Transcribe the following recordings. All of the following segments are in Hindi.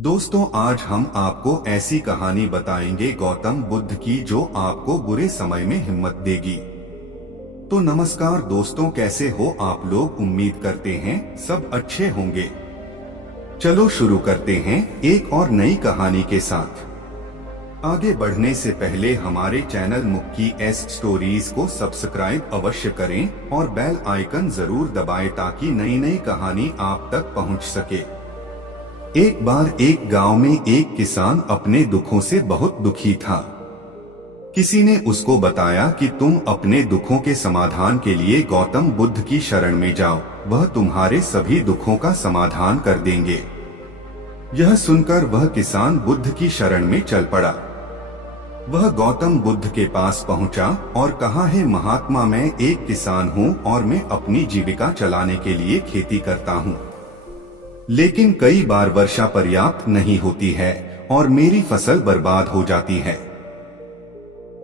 दोस्तों, आज हम आपको ऐसी कहानी बताएंगे गौतम बुद्ध की जो आपको बुरे समय में हिम्मत देगी। तो नमस्कार दोस्तों, कैसे हो आप लोग? उम्मीद करते हैं सब अच्छे होंगे। चलो शुरू करते हैं एक और नई कहानी के साथ। आगे बढ़ने से पहले हमारे चैनल मुक्की एस स्टोरीज को सब्सक्राइब अवश्य करें और बेल आइकन जरूर दबाएं ताकि नई नई कहानी आप तक पहुंच सके। एक बार एक गांव में एक किसान अपने दुखों से बहुत दुखी था। किसी ने उसको बताया कि तुम अपने दुखों के समाधान के लिए गौतम बुद्ध की शरण में जाओ, वह तुम्हारे सभी दुखों का समाधान कर देंगे। यह सुनकर वह किसान बुद्ध की शरण में चल पड़ा। वह गौतम बुद्ध के पास पहुंचा और कहा, हे महात्मा, मैं एक किसान हूं और मैं अपनी जीविका चलाने के लिए खेती करता हूं, लेकिन कई बार वर्षा पर्याप्त नहीं होती है और मेरी फसल बर्बाद हो जाती है।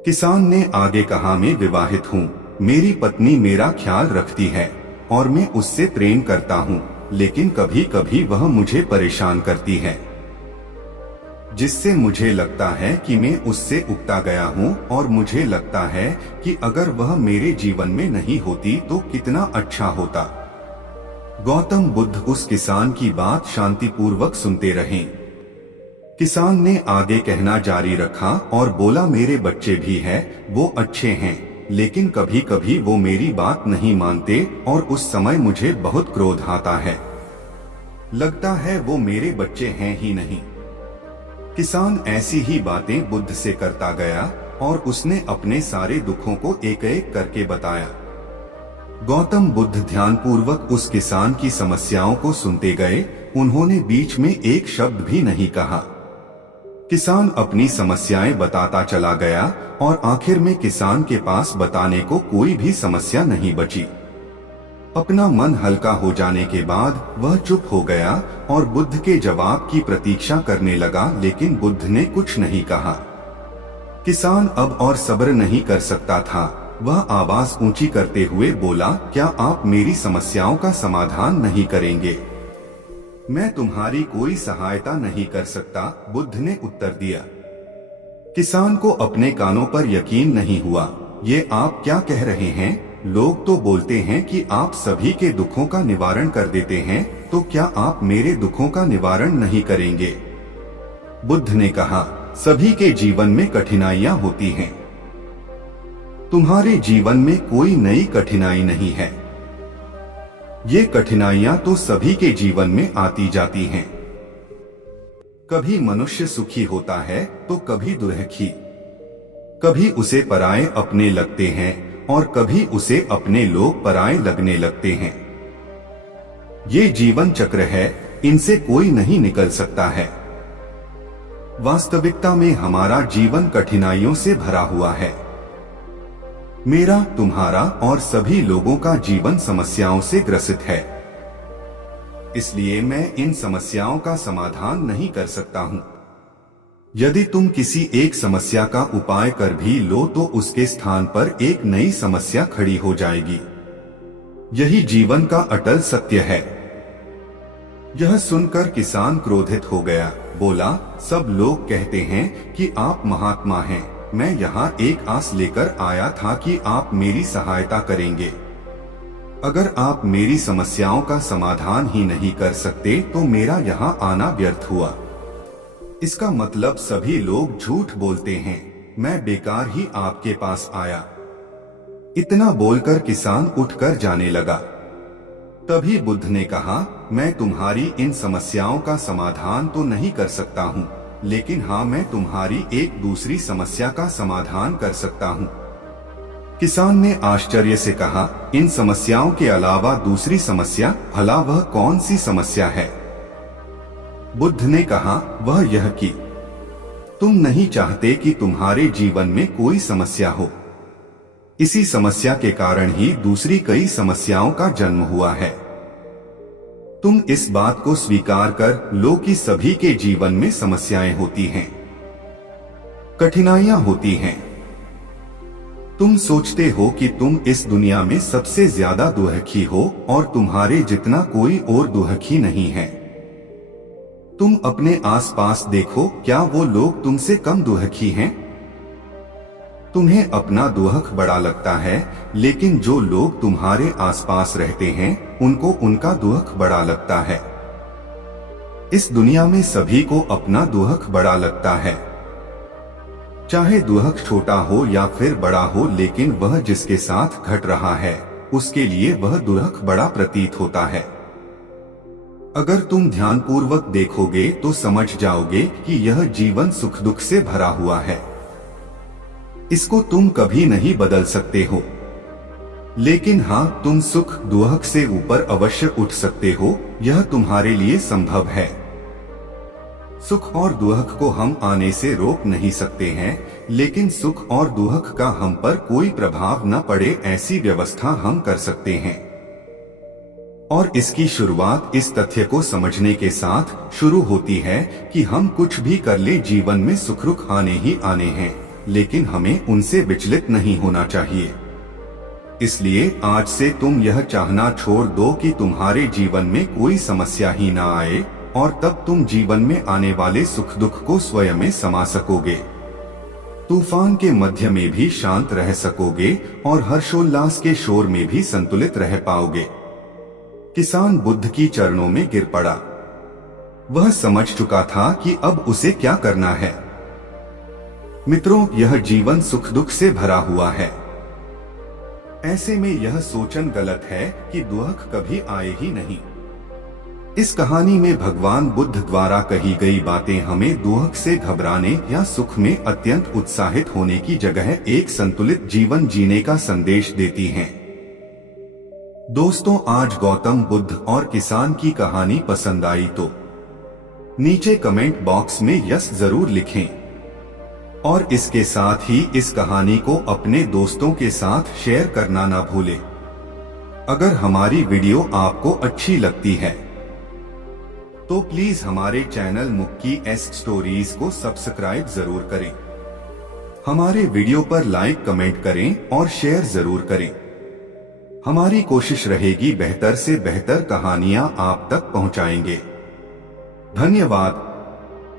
किसान ने आगे कहा, मैं विवाहित हूँ, मेरी पत्नी मेरा ख्याल रखती है और मैं उससे प्रेम करता हूँ, लेकिन कभी कभी वह मुझे परेशान करती है, जिससे मुझे लगता है कि मैं उससे उकता गया हूँ और मुझे लगता है कि अगर वह मेरे जीवन में नहीं होती तो कितना अच्छा होता। गौतम बुद्ध उस किसान की बात शांतिपूर्वक सुनते रहे। किसान ने आगे कहना जारी रखा और बोला, मेरे बच्चे भी हैं, वो अच्छे हैं, लेकिन कभी कभी वो मेरी बात नहीं मानते और उस समय मुझे बहुत क्रोध आता है। लगता है वो मेरे बच्चे हैं ही नहीं। किसान ऐसी ही बातें बुद्ध से करता गया और उसने अपने सारे दुखों को एक एक करके बताया। गौतम बुद्ध ध्यानपूर्वक उस किसान की समस्याओं को सुनते गए। उन्होंने बीच में एक शब्द भी नहीं कहा। किसान अपनी समस्याएं बताता चला गया और आखिर में किसान के पास बताने को कोई भी समस्या नहीं बची। अपना मन हल्का हो जाने के बाद वह चुप हो गया और बुद्ध के जवाब की प्रतीक्षा करने लगा, लेकिन बुद्ध ने कुछ नहीं कहा। किसान अब और सब्र नहीं कर सकता था। वह आवाज ऊंची करते हुए बोला, क्या आप मेरी समस्याओं का समाधान नहीं करेंगे? मैं तुम्हारी कोई सहायता नहीं कर सकता, बुद्ध ने उत्तर दिया। किसान को अपने कानों पर यकीन नहीं हुआ। ये आप क्या कह रहे हैं? लोग तो बोलते हैं कि आप सभी के दुखों का निवारण कर देते हैं, तो क्या आप मेरे दुखों का निवारण नहीं करेंगे? बुद्ध ने कहा, सभी के जीवन में कठिनाइयां होती हैं। तुम्हारे जीवन में कोई नई कठिनाई नहीं है। ये कठिनाइयां तो सभी के जीवन में आती जाती हैं। कभी मनुष्य सुखी होता है तो कभी दुर्खी, कभी उसे पराये अपने लगते हैं और कभी उसे अपने लोग पराये लगने लगते हैं। ये जीवन चक्र है, इनसे कोई नहीं निकल सकता है। वास्तविकता में हमारा जीवन कठिनाइयों से भरा हुआ है। मेरा, तुम्हारा और सभी लोगों का जीवन समस्याओं से ग्रसित है। इसलिए मैं इन समस्याओं का समाधान नहीं कर सकता हूं। यदि तुम किसी एक समस्या का उपाय कर भी लो तो उसके स्थान पर एक नई समस्या खड़ी हो जाएगी। यही जीवन का अटल सत्य है। यह सुनकर किसान क्रोधित हो गया। बोला, सब लोग कहते हैं कि आप महात्मा हैं। मैं यहाँ एक आस लेकर आया था कि आप मेरी सहायता करेंगे। अगर आप मेरी समस्याओं का समाधान ही नहीं कर सकते तो मेरा यहाँ आना व्यर्थ हुआ। इसका मतलब सभी लोग झूठ बोलते हैं। मैं बेकार ही आपके पास आया। इतना बोलकर किसान उठकर जाने लगा। तभी बुद्ध ने कहा, मैं तुम्हारी इन समस्याओं का समाधान तो नहीं कर सकता हूँ, लेकिन हाँ, मैं तुम्हारी एक दूसरी समस्या का समाधान कर सकता हूँ। किसान ने आश्चर्य से कहा, इन समस्याओं के अलावा दूसरी समस्या? भला वह कौन सी समस्या है? बुद्ध ने कहा, वह यह कि तुम नहीं चाहते कि तुम्हारे जीवन में कोई समस्या हो। इसी समस्या के कारण ही दूसरी कई समस्याओं का जन्म हुआ है। तुम इस बात को स्वीकार कर लो कि सभी के जीवन में समस्याएं होती हैं, कठिनाइयां होती हैं। तुम सोचते हो कि तुम इस दुनिया में सबसे ज्यादा दुखी हो और तुम्हारे जितना कोई और दुखी नहीं है। तुम अपने आसपास देखो, क्या वो लोग तुमसे कम दुखी हैं? तुम्हें अपना दुख बड़ा लगता है, लेकिन जो लोग तुम्हारे आसपास रहते हैं उनको उनका दुख बड़ा लगता है। इस दुनिया में सभी को अपना दुख बड़ा लगता है, चाहे दुख छोटा हो या फिर बड़ा हो, लेकिन वह जिसके साथ घट रहा है उसके लिए वह दुख बड़ा प्रतीत होता है। अगर तुम ध्यानपूर्वक देखोगे तो समझ जाओगे कि यह जीवन सुख दुख से भरा हुआ है। इसको तुम कभी नहीं बदल सकते हो, लेकिन हाँ, तुम सुख दुख से ऊपर अवश्य उठ सकते हो। यह तुम्हारे लिए संभव है। सुख और दुख को हम आने से रोक नहीं सकते हैं, लेकिन सुख और दुख का हम पर कोई प्रभाव न पड़े ऐसी व्यवस्था हम कर सकते हैं। और इसकी शुरुआत इस तथ्य को समझने के साथ शुरू होती है कि हम कुछ भी कर ले, जीवन में सुख दुख आने ही आने हैं, लेकिन हमें उनसे विचलित नहीं होना चाहिए। इसलिए आज से तुम यह चाहना छोड़ दो कि तुम्हारे जीवन में कोई समस्या ही ना आए, और तब तुम जीवन में आने वाले सुख दुख को स्वयं में समा सकोगे। तूफान के मध्य में भी शांत रह सकोगे और हर्षोल्लास के शोर में भी संतुलित रह पाओगे। किसान बुद्ध की चरणों में गिर पड़ा। वह समझ चुका था कि अब उसे क्या करना है। मित्रों, यह जीवन सुख दुख से भरा हुआ है। ऐसे में यह सोचना गलत है कि दुख कभी आए ही नहीं। इस कहानी में भगवान बुद्ध द्वारा कही गई बातें हमें दुख से घबराने या सुख में अत्यंत उत्साहित होने की जगह एक संतुलित जीवन जीने का संदेश देती हैं। दोस्तों, आज गौतम बुद्ध और किसान की कहानी पसंद आई तो नीचे कमेंट बॉक्स में यस जरूर लिखें, और इसके साथ ही इस कहानी को अपने दोस्तों के साथ शेयर करना ना भूलें। अगर हमारी वीडियो आपको अच्छी लगती है तो प्लीज हमारे चैनल मुक्की एस स्टोरीज को सब्सक्राइब जरूर करें। हमारे वीडियो पर लाइक कमेंट करें और शेयर जरूर करें। हमारी कोशिश रहेगी बेहतर से बेहतर कहानियां आप तक पहुंचाएंगे। धन्यवाद।